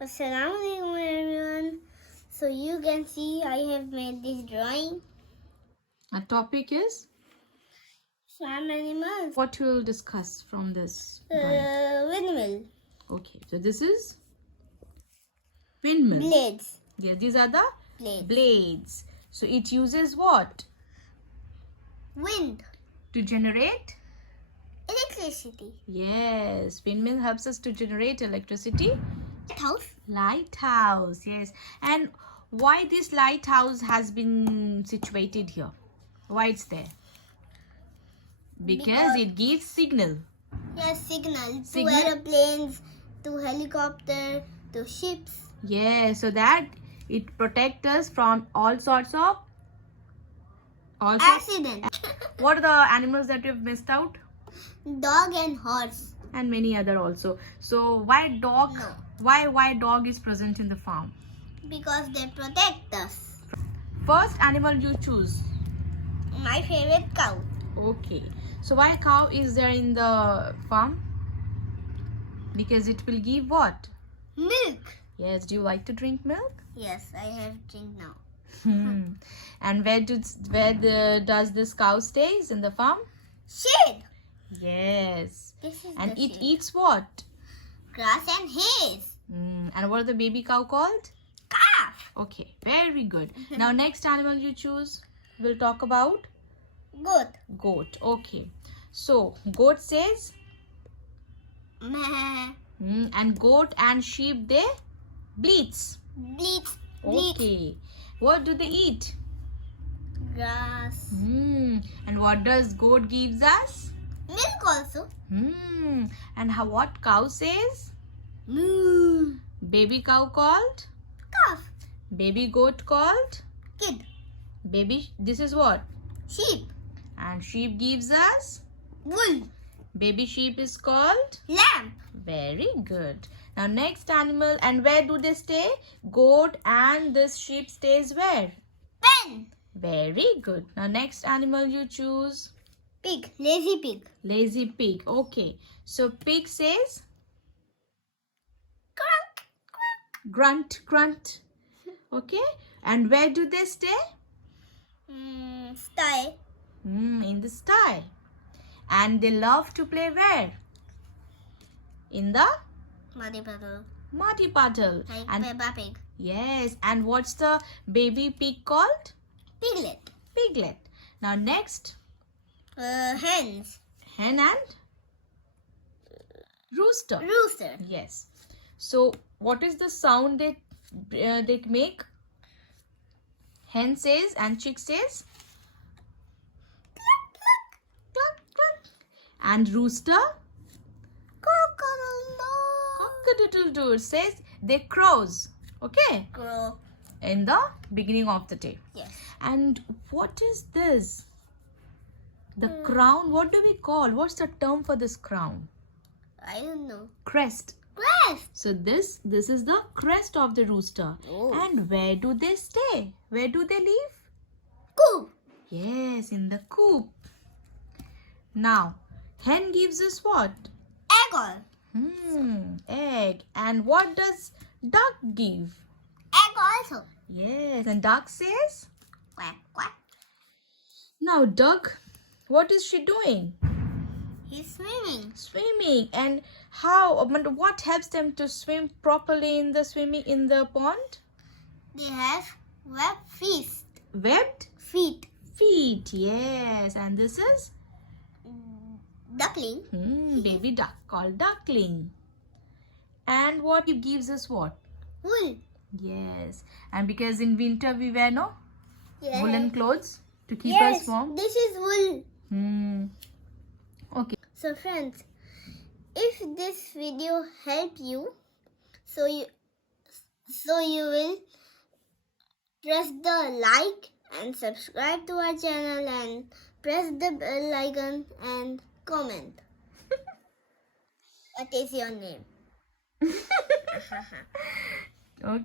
Assalamualaikum everyone. So you can see I have made this drawing. Our topic is Farm animals. what we'll discuss from this drawing. Windmill. Okay, so this is windmill. Blades. Yes, these are the Blades. blades. So it uses what? Wind. To generate? Electricity. Yes, windmill helps us to generate electricity. House. Lighthouse, yes. And why this lighthouse has been situated here? Why it's there? Because it gives signal. Yes, signal. Signal? To aeroplanes, to helicopter, to ships. Yeah, so that it protects us from all sorts of Accident. What are the animals that we've missed out? Dog and horse. And many other also. So why dog? No. Why dog is present in the farm? Because they protect us. First animal you choose. My favorite cow. Okay. So why cow is there in the farm? Because it will give what? Milk. Yes. Do you like to drink milk? Yes, I have drink now. And does this cow stays in the farm? Shade. Yes. This is And the it shade. eats what? Grass and hay. And what is the baby cow called? Calf. Okay, very good. Now next animal you choose, we'll talk about Goat. goat. Okay, so goat says, Meh. and goat and sheep they bleats. Bleats. Bleats. Okay, what do they eat? Grass. And what does goat gives us? Milk also. And what cow says? Moo. Baby cow called? Calf. Baby goat called? Kid. Baby, this is what? Sheep. And sheep gives us? Wool. Baby sheep is called? Lamb. Very good. Now next animal, and where do they stay? Goat and this sheep stays where? Pen. Very good. Now next animal you choose? Pig. Lazy pig. Lazy pig. Okay. So pig says? Grunt, grunt. Okay. And where do they stay? Sty. In the sty. And they love to play where? In the Muddy puddle. muddy puddle. Like And Peppa Pig. yes. And what's the baby pig called? Piglet. Piglet. Now next, Hens. hen and rooster. Rooster. Yes. So what is the sound they make? Hen says and chick says cluck, cluck. And rooster cock-a-doodle-doo says they crows. Okay, Crow. in the beginning of the day. Yes. And what is this? The crown. What do we call? What's the term for this crown? I don't know. Crest. Crest. So this is the crest of the rooster. Oh. And where do they stay? Where do they live? Coop. Yes, in the coop. Now, hen gives us what? Egg all. Egg. And what does duck give? Egg also. Yes, and duck says? Quack, quack. Now, duck, what is she doing? He's swimming. Swimming. And what helps them to swim properly in the pond? They have webbed feet. Webbed Feet. feet. Yes. And this is Duckling. baby duck called duckling. And what it gives us what? Wool. Yes. And because in winter we wear no Yes. woolen clothes. to keep Yes, us warm? this is wool. Okay. So friends, if this video helped you, so you will press the like and subscribe to our channel and press the bell icon and comment. What is your name? Okay.